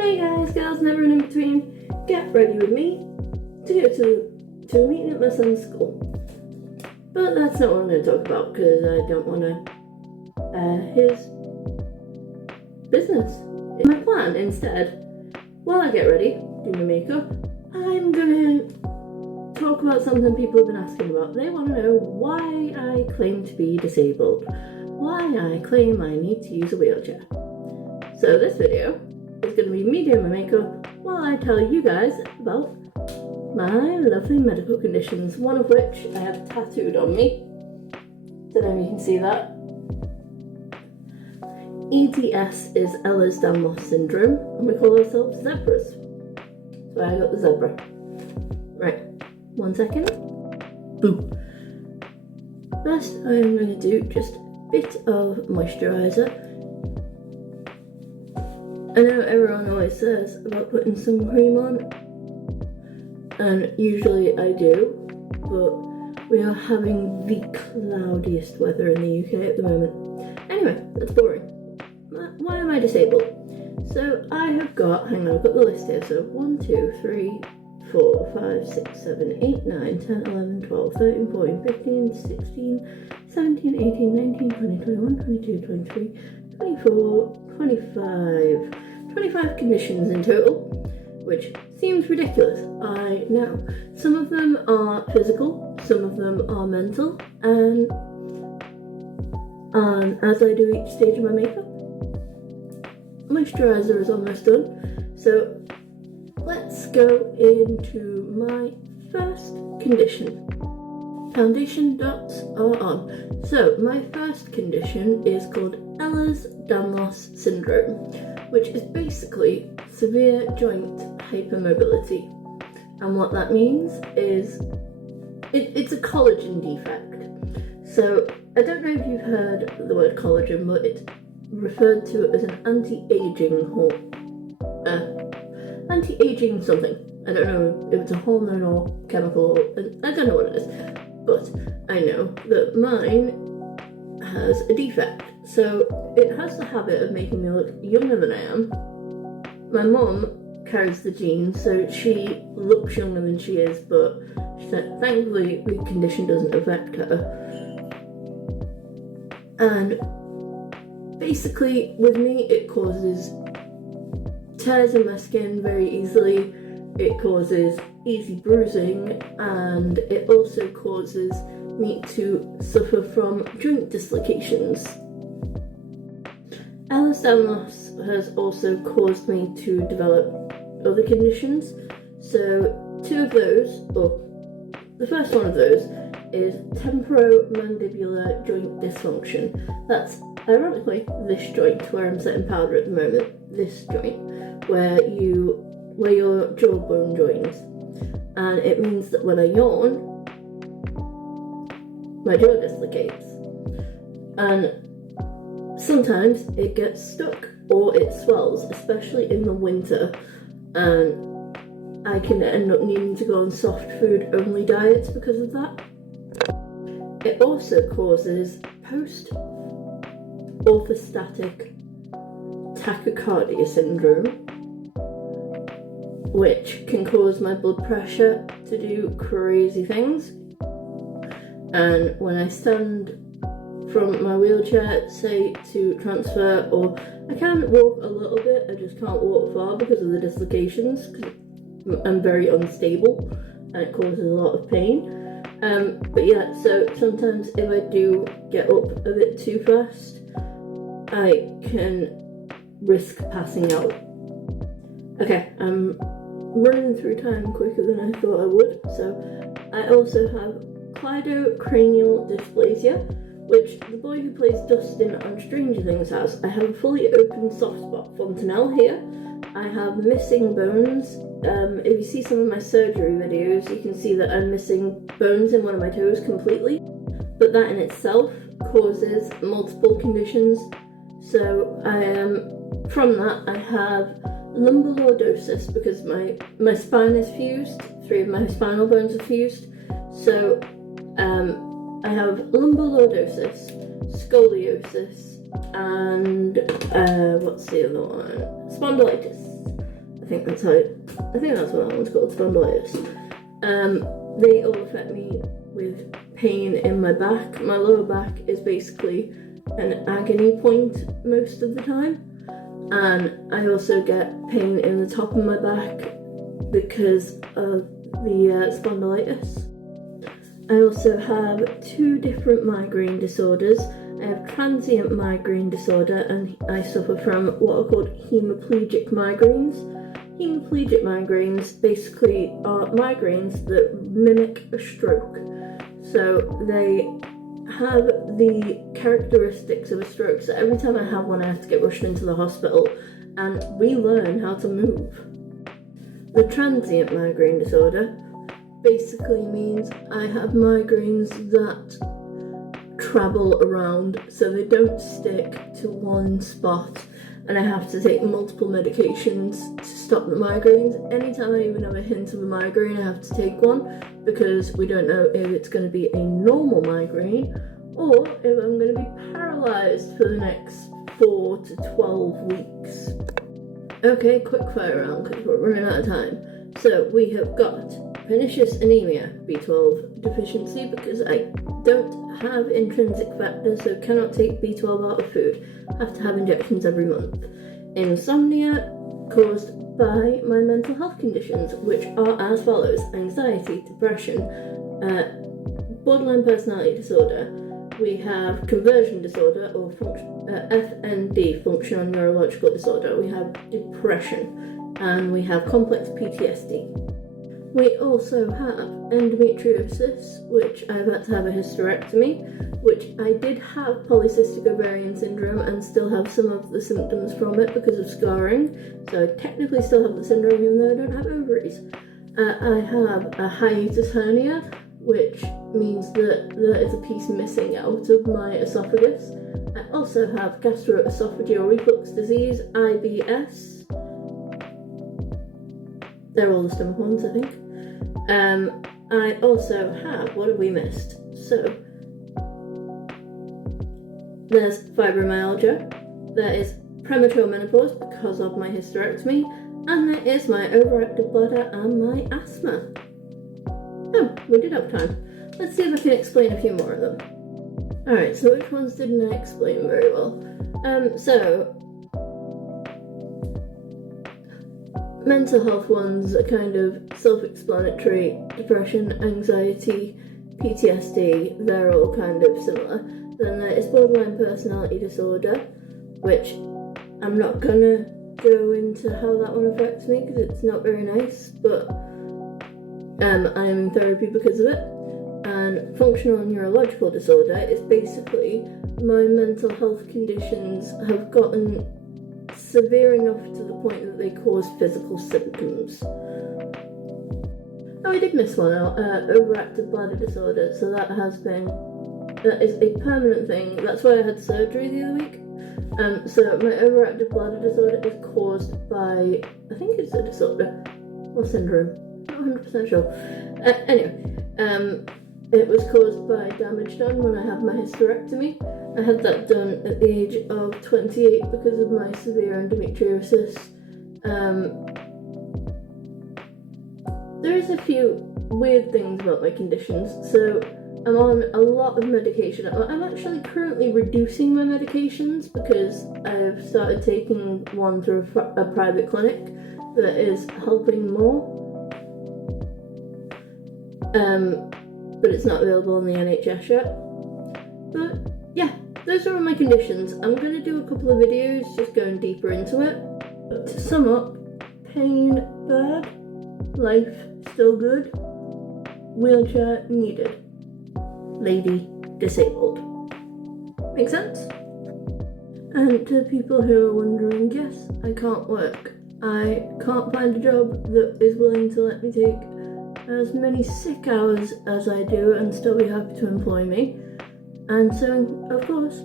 Hey guys, girls, never in between, get ready with me to go to a meeting at my son's school. But that's not what I'm going to talk about because I don't want to his business. My plan instead, while I get ready, do my makeup, I'm going to talk about something people have been asking about. They want to know why I claim to be disabled, why I claim I need to use a wheelchair. So this video is going to be me doing my makeup while I tell you guys about my lovely medical conditions, one of which I have tattooed on me. Don't know if you can see that. EDS is Ehlers-Danlos syndrome, and we call ourselves zebras. So I got the zebra. Right, 1 second. Boom. First, I am going to do just a bit of moisturiser. I know everyone always says about putting some cream on, and usually I do, but we are having the cloudiest weather in the UK at the moment. Anyway, that's boring. Why am I disabled? So I have got, hang on, I've got the list here, so 1, 2, 3, 4, 5, 6, 7, 8, 9, 10, 11, 12, 13, 14, 15, 16, 17, 18, 19, 20, 21, 22, 23, 24, 25 conditions in total, which seems ridiculous, I know. Some of them are physical, some of them are mental, and as I do each stage of my makeup, moisturiser is almost done, so let's go into my first condition. Foundation dots are on. So my first condition is called Ehlers-Danlos syndrome, which is basically severe joint hypermobility. And what that means is it's a collagen defect. So I don't know if you've heard the word collagen, but it's referred to as an anti-aging something. I don't know if it's a hormone or chemical, I don't know what it is, but I know that mine has a defect. So it has the habit of making me look younger than I am. My mum carries the genes, so she looks younger than she is, but she said thankfully the condition doesn't affect her. And basically with me it causes tears in my skin very easily, it causes easy bruising, and it also causes me to suffer from joint dislocations. Ehlers-Danlos has also caused me to develop other conditions. So two of those, or the first one of those, is temporomandibular joint dysfunction. That's ironically this joint where I'm setting powder at the moment, this joint, where your jawbone joins. And it means that when I yawn, my jaw dislocates. And sometimes it gets stuck or it swells, especially in the winter, and I can end up needing to go on soft food only diets because of that. It also causes post-orthostatic tachycardia syndrome, which can cause my blood pressure to do crazy things. And when I stand from my wheelchair, say to transfer, or I can walk a little bit, I just can't walk far because of the dislocations, because I'm very unstable and it causes a lot of pain. But yeah, so sometimes if I do get up a bit too fast, I can risk passing out. Okay, I'm running through time quicker than I thought I would. So I also have cleidocranial dysplasia, which the boy who plays Dustin on Stranger Things has. I have a fully open soft spot fontanelle here. I have missing bones. If you see some of my surgery videos, you can see that I'm missing bones in one of my toes completely. But that in itself causes multiple conditions. So from that I have lumbar lordosis because my spine is fused. 3 of my spinal bones are fused. So I have lumbar lordosis, scoliosis, and what's the other one? Spondylitis. think that's what that one's called, spondylitis. They all affect me with pain in my back. My lower back is basically an agony point most of the time, and I also get pain in the top of my back because of the spondylitis. I also have 2 different migraine disorders. I have transient migraine disorder, and I suffer from what are called hemiplegic migraines. Hemiplegic migraines basically are migraines that mimic a stroke. So they have the characteristics of a stroke. So every time I have one, I have to get rushed into the hospital and relearn how to move. The transient migraine disorder basically means I have migraines that travel around, so they don't stick to one spot, and I have to take multiple medications to stop the migraines. Anytime I even have a hint of a migraine, I have to take one, because we don't know if it's going to be a normal migraine or if I'm going to be paralysed for the next 4 to 12 weeks. Okay, quick fire round because we're running out of time. So we have got pernicious anemia, B12 deficiency, because I don't have intrinsic factors, so cannot take B12 out of food. Have to have injections every month. Insomnia caused by my mental health conditions, which are as follows: anxiety, depression, borderline personality disorder. We have conversion disorder, or FND, functional neurological disorder. We have depression, and we have complex PTSD. We also have endometriosis, which I've had to have a hysterectomy, which I did have polycystic ovarian syndrome and still have some of the symptoms from it because of scarring. So I technically still have the syndrome even though I don't have ovaries. I have a hiatus hernia, which means that there is a piece missing out of my esophagus. I also have gastroesophageal reflux disease, IBS. They're all the stomach ones, I think. I also have, what have we missed? So, there's fibromyalgia, there is premature menopause because of my hysterectomy, and there is my overactive bladder and my asthma. Oh, we did have time. Let's see if I can explain a few more of them. Alright, so which ones didn't I explain very well? Mental health ones are kind of self-explanatory. Depression, anxiety, PTSD, they're all kind of similar. Then there is borderline personality disorder, which I'm not gonna go into how that one affects me because it's not very nice, but I am in therapy because of it. And functional neurological disorder is basically my mental health conditions have gotten severe enough to the point that they cause physical symptoms. Oh, I did miss one out, overactive bladder disorder, so that is a permanent thing. That's why I had surgery the other week. So my overactive bladder disorder is caused by, I think it's a disorder, or syndrome, not 100% sure. Anyway, it was caused by damage done when I had my hysterectomy. I had that done at the age of 28 because of my severe endometriosis. There's a few weird things about my conditions. So I'm on a lot of medication. I'm actually currently reducing my medications because I've started taking one through a private clinic that is helping more. But it's not available on the NHS yet. But yeah, those are all my conditions. I'm going to do a couple of videos just going deeper into it. But to sum up, pain bad, life still good, wheelchair needed, lady disabled. Make sense? And to people who are wondering, yes, I can't work. I can't find a job that is willing to let me take as many sick hours as I do and still be happy to employ me. And so, of course,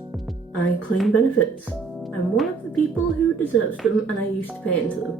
I claim benefits. I'm one of the people who deserves them and I used to pay into them.